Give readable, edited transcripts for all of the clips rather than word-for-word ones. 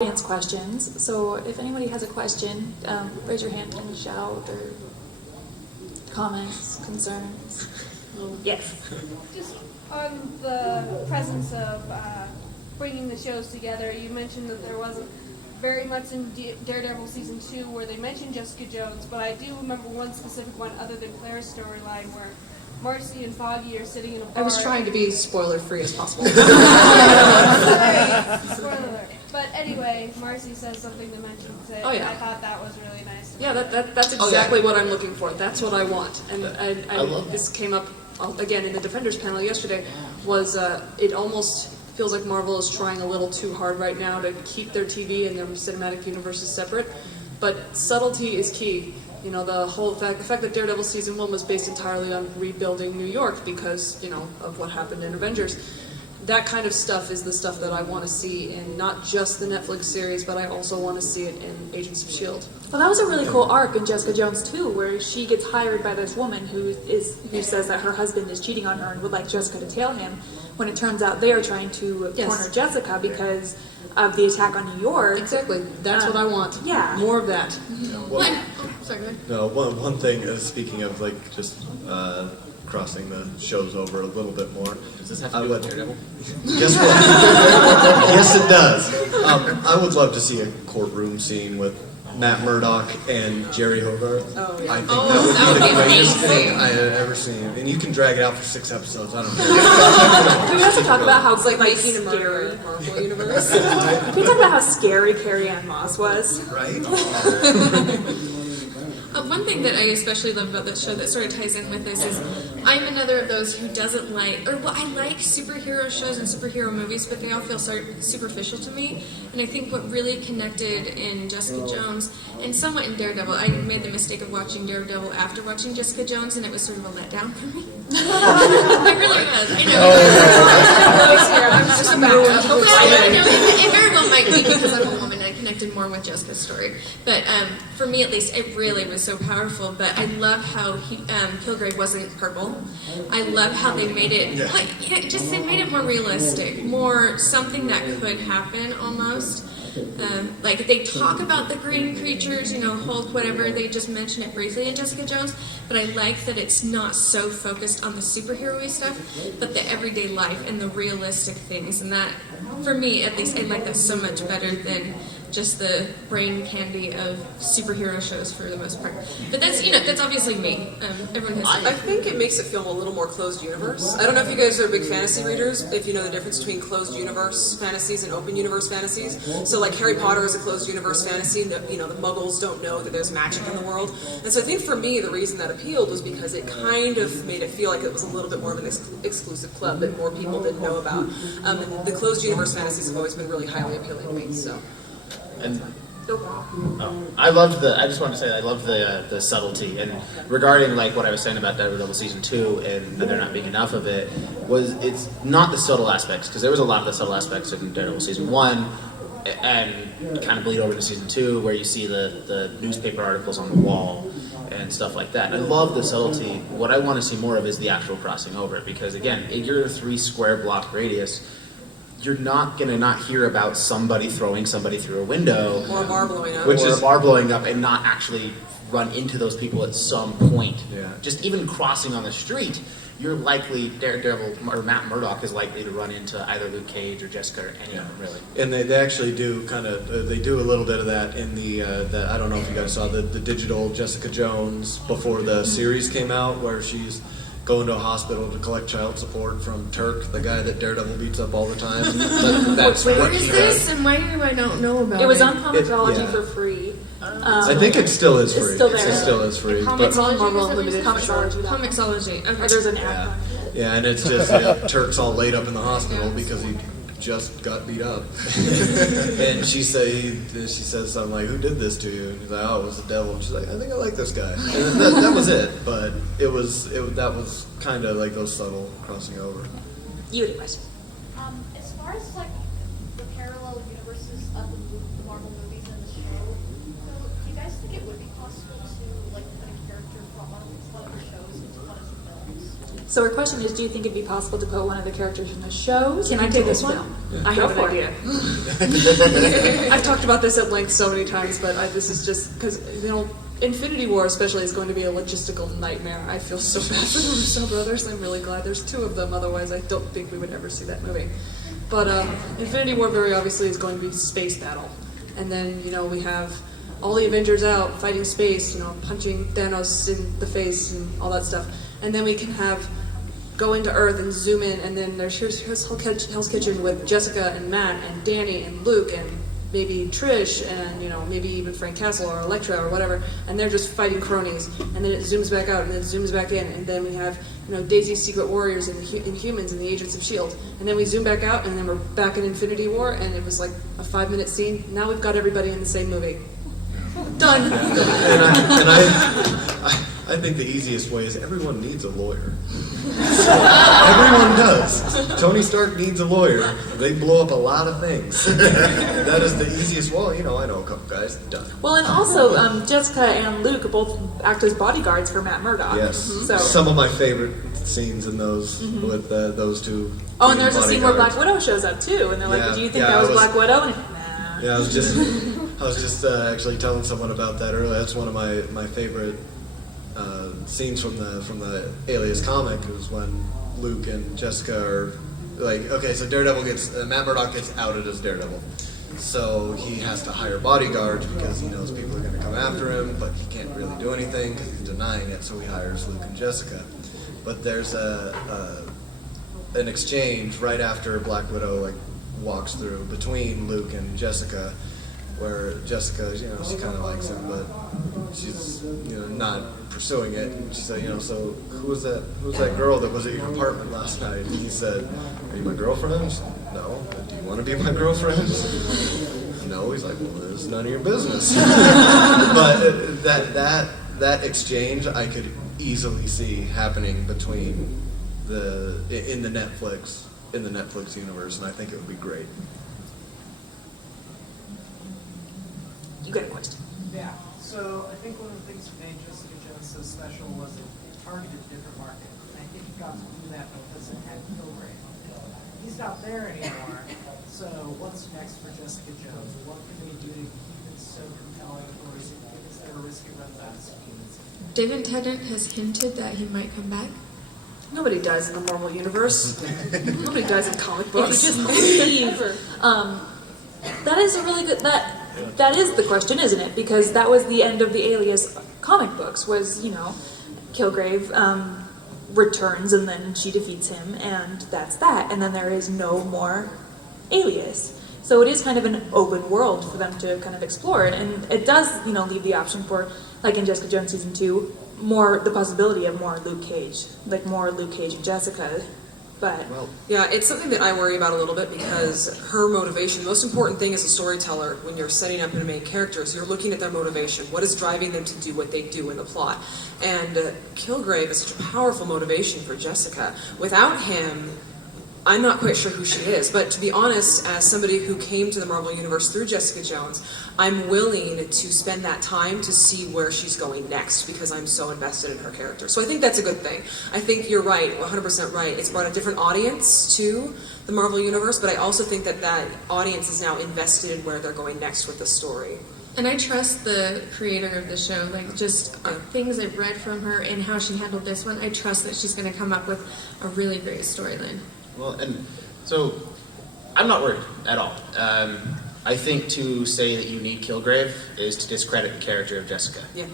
audience questions. So if anybody has a question, raise your hand and shout, or comments, concerns. Yes. Just on the presence of bringing the shows together, you mentioned that there wasn't very much in Daredevil Season 2 where they mentioned Jessica Jones, but I do remember one specific one other than Claire's storyline where Marcy and Foggy are sitting in a bar. I was trying to be spoiler-free as possible. Sorry, spoiler alert. But anyway, Marcy says something to mention that I thought that was really nice. Yeah, that's exactly what I'm looking for. That's what I want. And this came up again in the Defenders panel yesterday, was it almost feels like Marvel is trying a little too hard right now to keep their TV and their cinematic universes separate. But subtlety is key. You know, the fact that Daredevil Season 1 was based entirely on rebuilding New York because, you know, of what happened in Avengers. That kind of stuff is the stuff that I want to see in not just the Netflix series, but I also want to see it in Agents of S.H.I.E.L.D. Well, that was a really cool arc in Jessica Jones too, where she gets hired by this woman who says that her husband is cheating on her and would like Jessica to tail him, when it turns out they are trying to corner Jessica because of the attack on New York. Exactly. That's what I want. Yeah. More of that. Sorry, go ahead. No, one thing, speaking of like just crossing the shows over a little bit more. Does this have to do with Daredevil? Guess what? Yes, it does. I would love to see a courtroom scene with Matt Murdock and Jerry Hogarth. Oh, yeah. I think that would be the greatest thing I had ever seen. And you can drag it out for 6 episodes. I don't care. Can we also talk about how It's like scary? making a murder in Marvel Universe. Can we talk about how scary Carrie Ann Moss was? Right? One thing that I especially love about this show that sort of ties in with this is I'm another of those who doesn't like, I like superhero shows and superhero movies, but they all feel sort of superficial to me. And I think what really connected in Jessica Jones, and somewhat in Daredevil, I made the mistake of watching Daredevil after watching Jessica Jones, and it was sort of a letdown for me. It really was. I know. I'm just a backup. It very well might be because I'm a woman and I connected more with Jessica's story. But for me, at least, it really was so powerful. But I love how Kilgrave wasn't purple. I love how they made it, they made it more realistic, more something that could happen almost. Like they talk about the green creatures, Hulk, whatever, they just mention it briefly in Jessica Jones, but I like that it's not so focused on the superhero-y stuff, but the everyday life and the realistic things, and that, for me at least, I like that so much better than just the brain candy of superhero shows for the most part. But that's, that's obviously me. Everyone has I think it makes it feel a little more closed universe. I don't know if you guys are big fantasy readers, if you know the difference between closed universe fantasies and open universe fantasies. So like Harry Potter is a closed universe fantasy, the muggles don't know that there's magic in the world. And so I think for me, the reason that appealed was because it kind of made it feel like it was a little bit more of an exclusive club that more people didn't know about. And the closed universe fantasies have always been really highly appealing to me, so. And I loved I just wanted to say I loved the subtlety, and regarding like what I was saying about Daredevil Season 2 and there not being enough of it, it's not the subtle aspects, because there was a lot of the subtle aspects in Daredevil Season 1 and kind of bleed over to Season 2 where you see the newspaper articles on the wall and stuff like that. I love the subtlety. What I want to see more of is the actual crossing over, because again, in your 3 square block radius, you're not going to not hear about somebody throwing somebody through a window. Or a bar blowing up. Or a bar blowing up and not actually run into those people at some point. Yeah. Just even crossing on the street, you're likely, Daredevil or Matt Murdock is likely to run into either Luke Cage or Jessica or any of them, really. And they actually do they do a little bit of that in the I don't know if you guys saw the digital Jessica Jones before the series came out, where she's going to a hospital to collect child support from Turk, the guy that Daredevil beats up all the time. That's Where what is he this, does. and why do I don't know about it? It was on Comicsology yeah. for free. I think it still is free. It's still there. It still is free. It's on Marvel Is that Unlimited. Comicsology. Comicsology. Comicsology. Okay. Or there's an app. Yeah, and it's just Turk's all laid up in the hospital because he just got beat up. And she says something like, "Who did this to you?" And he's like, "Oh, it was the devil." And she's like, "I think I like this guy." And that was it. But that was kind of like those subtle crossing over. You had a question. As far as like the parallel universes of the Marvel movies and the show, do you guys think it would be possible to like put a character from one of the shows into one of the films? So our question is, do you think it'd be possible to put one of the characters in the shows? Can I take this one? Film? I Go have an for idea. it. I've talked about this at length so many times, but this is just because, Infinity War especially is going to be a logistical nightmare. I feel so bad for the Russo brothers. I'm really glad there's 2 of them, otherwise I don't think we would ever see that movie. But Infinity War very obviously is going to be space battle. And then, we have all the Avengers out fighting space, punching Thanos in the face and all that stuff. And then we can go into Earth and zoom in, and then here's Hell's Kitchen with Jessica and Matt and Danny and Luke and maybe Trish and maybe even Frank Castle or Elektra or whatever, and they're just fighting cronies. And then it zooms back out and then zooms back in, and then we have Daisy's Secret Warriors and Inhumans and the Agents of S.H.I.E.L.D. And then we zoom back out, and then we're back in Infinity War, and it was like a 5-minute scene. Now we've got everybody in the same movie. Done. I think the easiest way is everyone needs a lawyer. Everyone does. Tony Stark needs a lawyer. They blow up a lot of things. That is the easiest. Well, I know a couple guys. Done. Well, and also Jessica and Luke both act as bodyguards for Matt Murdock. Yes. So Some of my favorite scenes in those with those 2. Oh, and there's a scene where bodyguards. Black Widow shows up too, and they're like, Yeah, "Do you think yeah, that was I was- Black Widow?" And nah. Yeah, I was just actually telling someone about that earlier. That's one of my favorite scenes from the Alias comic is when Luke and Jessica are like, okay, so Daredevil Matt Murdock gets outed as Daredevil, so he has to hire bodyguards because he knows people are going to come after him, but he can't really do anything because he's denying it. So he hires Luke and Jessica. But there's an exchange right after Black Widow walks through between Luke and Jessica, where Jessica, she kind of likes him, but she's, not pursuing it. And she said, so who's that girl that was at your apartment last night? And he said, are you my girlfriend? She said, no. Do you want to be my girlfriend? No. He's like, well, it's none of your business. But that exchange, I could easily see happening between in the Netflix universe, and I think it would be great. You got a question? Yeah. So I think one of the things that made Jessica Jones so special was it targeted a different market. And I think it got to do that because it had Kilgrave. He's not there anymore. So what's next for Jessica Jones? What can they do to keep it so compelling, or is there a risk it runs out of steam? David Tennant has hinted that he might come back. Nobody dies in the Marvel Universe. Nobody dies in comic If you books. just believe, that is a really good that is the question, isn't it? Because that was the end of the Alias comic books. Was Kilgrave returns and then she defeats him, and that's that. And then there is no more Alias. So it is kind of an open world for them to kind of explore, and it does leave the option for, like in Jessica Jones season 2, the possibility of more Luke Cage, like more Luke Cage and Jessica. But Yeah, it's something that I worry about a little bit because her motivation, the most important thing as a storyteller when you're setting up a main character is you're looking at their motivation. What is driving them to do what they do in the plot? And Kilgrave is such a powerful motivation for Jessica. Without him, I'm not quite sure who she is, but to be honest, as somebody who came to the Marvel Universe through Jessica Jones, I'm willing to spend that time to see where she's going next because I'm so invested in her character. So I think that's a good thing. I think you're right, 100% right. It's brought a different audience to the Marvel Universe, but I also think that audience is now invested in where they're going next with the story. And I trust the creator of the show, just things I've read from her and how she handled this one. I trust that she's going to come up with a really great storyline. Well, and so I'm not worried at all. I think to say that you need Kilgrave is to discredit the character of Jessica. Yeah.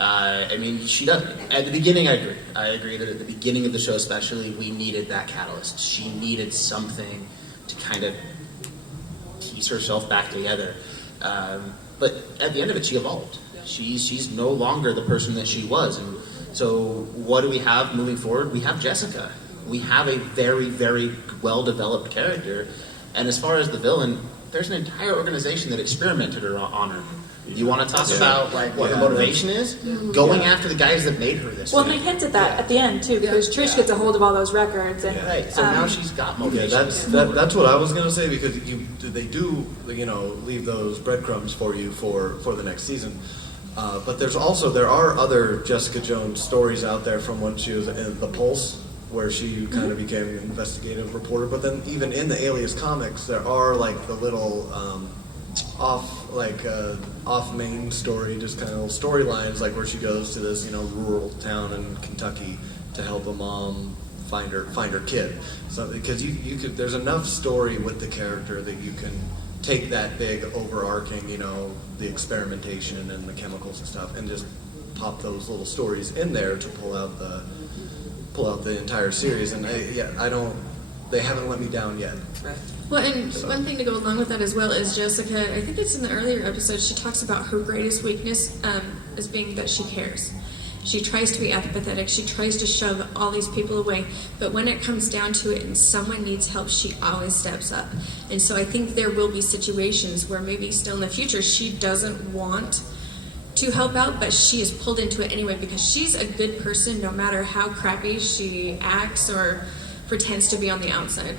I mean, she does. At the beginning, I agree. I agree that at the beginning of the show, especially, we needed that catalyst. She needed something to kind of piece herself back together. But at the end of it, she evolved. She's no longer the person that she was. And so what do we have moving forward? We have Jessica. We have a very, very well-developed character. And as far as the villain, there's an entire organization that experimented on her. You want to talk about what her motivation is? Going after the guys that made her this well, way. they hint at that at the end too, because Trish gets a hold of all those records, and Right, so now she's got motivation. That's what I was gonna say, because they do leave those breadcrumbs for you for the next season. But there are other Jessica Jones stories out there from when she was in The Pulse where she kind of became an investigative reporter. But then even in the Alias comics, there are like the little off main story, just kind of little storylines, like where she goes to this rural town in Kentucky to help a mom find her kid. So because you could, there's enough story with the character that you can take that big overarching, the experimentation and the chemicals and stuff, and just pop those little stories in there to pull out the entire series. And they haven't let me down yet. Right. Well, and one thing to go along with that as well is Jessica, I think it's in the earlier episode, she talks about her greatest weakness as being that she cares. She tries to be empathetic. She tries to shove all these people away. But when it comes down to it and someone needs help, she always steps up. And so I think there will be situations where maybe still in the future she doesn't want to help out, but she is pulled into it anyway because she's a good person no matter how crappy she acts or pretends to be on the outside.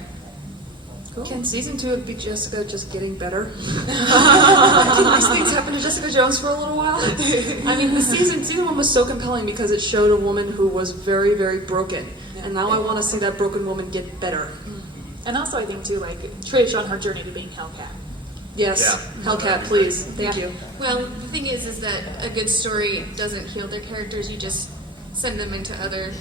Cool. Can season 2 be Jessica just getting better? Can these things happen to Jessica Jones for a little while? I mean, the season 1 was so compelling because it showed a woman who was very, very broken. And now I want to see that broken woman get better. And also I think too, like Trish on her journey to being Hellcat. Yes, Yeah. Hellcat, please. Thank you. Well, the thing is that a good story doesn't heal their characters. You just send them into other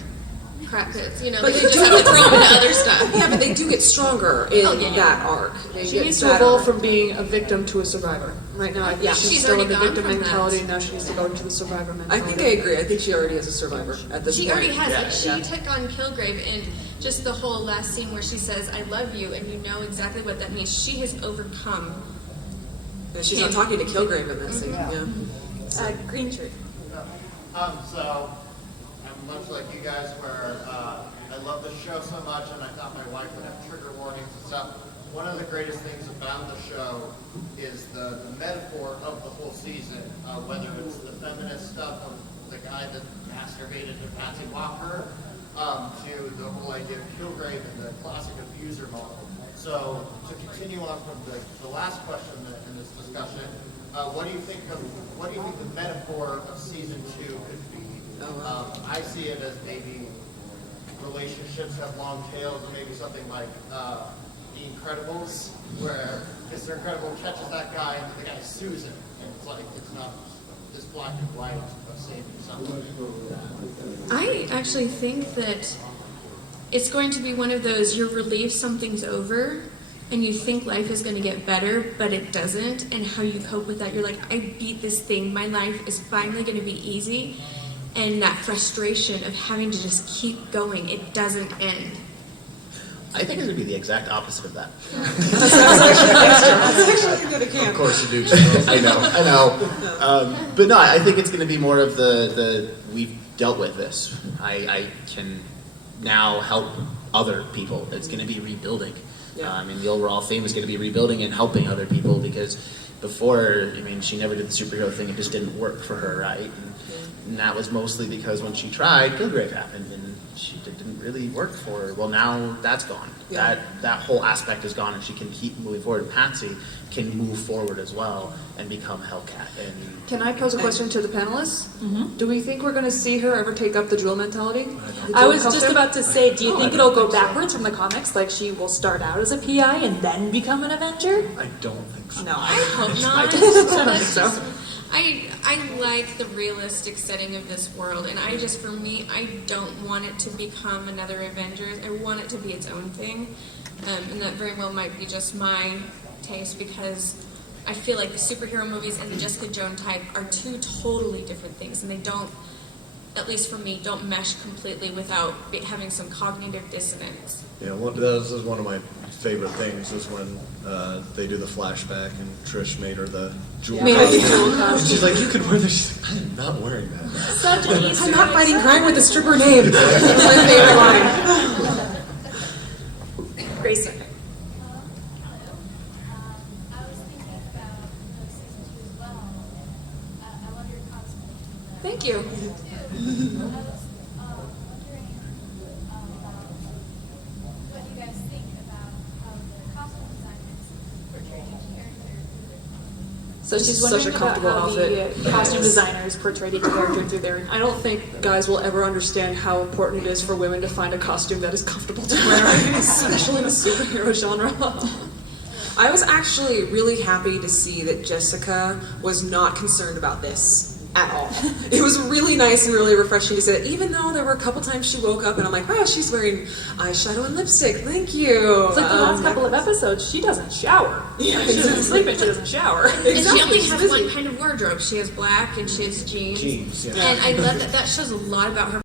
crap pits. They just have to throw them into other stuff. Yeah, but they do get stronger in that arc. They She get needs to better. evolve from being a victim to a survivor. Right now, I think she's She's still in already the gone victim from mentality. that. Now she needs to go into the survivor I mentality. think I agree. I think she already is a survivor at this She point. already has. Yeah, She took on Kilgrave, and just the whole last scene where she says, "I love you," and you know exactly what that means. She has overcome. And she's not talking to Kilgrave in this scene. Yeah. Green shirt. So I'm much like you guys where I love the show so much and I thought my wife would have trigger warnings and stuff. One of the greatest things about the show is the metaphor of the whole season, whether it's the feminist stuff of the guy that masturbated to Patsy Walker, to the whole idea of Kilgrave and the classic abuser model. So to continue on from the last question in this discussion, what do you think the metaphor of season 2 could be? I see it as maybe relationships have long tails, or maybe something like The Incredibles, where Mr. Incredible catches that guy and the guy sues him, and it's like it's not this black and white of saving someone. I actually think that it's going to be one of those you're relieved something's over and you think life is going to get better, but it doesn't, and how you cope with that. You're like, I beat this thing. My life is finally going to be easy. And that frustration of having to just keep going, it doesn't end. I think it's going to be the exact opposite of that. Of course you do. I know. But no, I think it's going to be more of the we've dealt with this. I can now help other people. It's going to be rebuilding. I mean, the overall theme is going to be rebuilding and helping other people because before, she never did the superhero thing. It just didn't work for her, right? And that was mostly because when she tried, Kilgrave happened, and it didn't really work for her. Well, now that's gone. Yeah. That whole aspect is gone, and she can keep moving forward. And Patsy can move forward as well and become Hellcat. And Can I pose a question to the panelists? Mm-hmm. Do we think we're going to see her ever take up the drill mentality? I was just about to say, do you think it'll go backwards from the comics? Like she will start out as a PI and then become an Avenger? I don't think so. No. I hope not. I don't think so. I like the realistic setting of this world, and for me, I don't want it to become another Avengers. I want it to be its own thing, and that very well might be just my taste because I feel like the superhero movies and the Jessica Jones type are two totally different things, and they don't, at least for me, don't mesh completely without having some cognitive dissonance. Yeah, this is one of my favorite things is when they do the flashback and Trish made her the jewel costume. And she's like, you could wear this. She's like, I'm not wearing that. Such an Easter I'm not egg. fighting crime with a stripper name. That's my favorite line. Grace. I was thinking about season 2 as well. I love your concept. Thank you. I was wondering what you guys think about how the costume designers portray each character. So she's Such a wondering about comfortable how outfit. the costume designers portrayed each character through their. I don't think guys will ever understand how important it is for women to find a costume that is comfortable to wear, especially in the superhero genre. I was actually really happy to see that Jessica was not concerned about this at all. It was really nice and really refreshing to see that, even though there were a couple times she woke up and I'm like, wow, she's wearing eyeshadow and lipstick, thank you. It's like the last couple of episodes, she doesn't shower. Yeah, She doesn't sleep and she doesn't shower. And she only has one kind of wardrobe. She has black and she has jeans. Jeans, yeah. And I love that. That shows a lot about her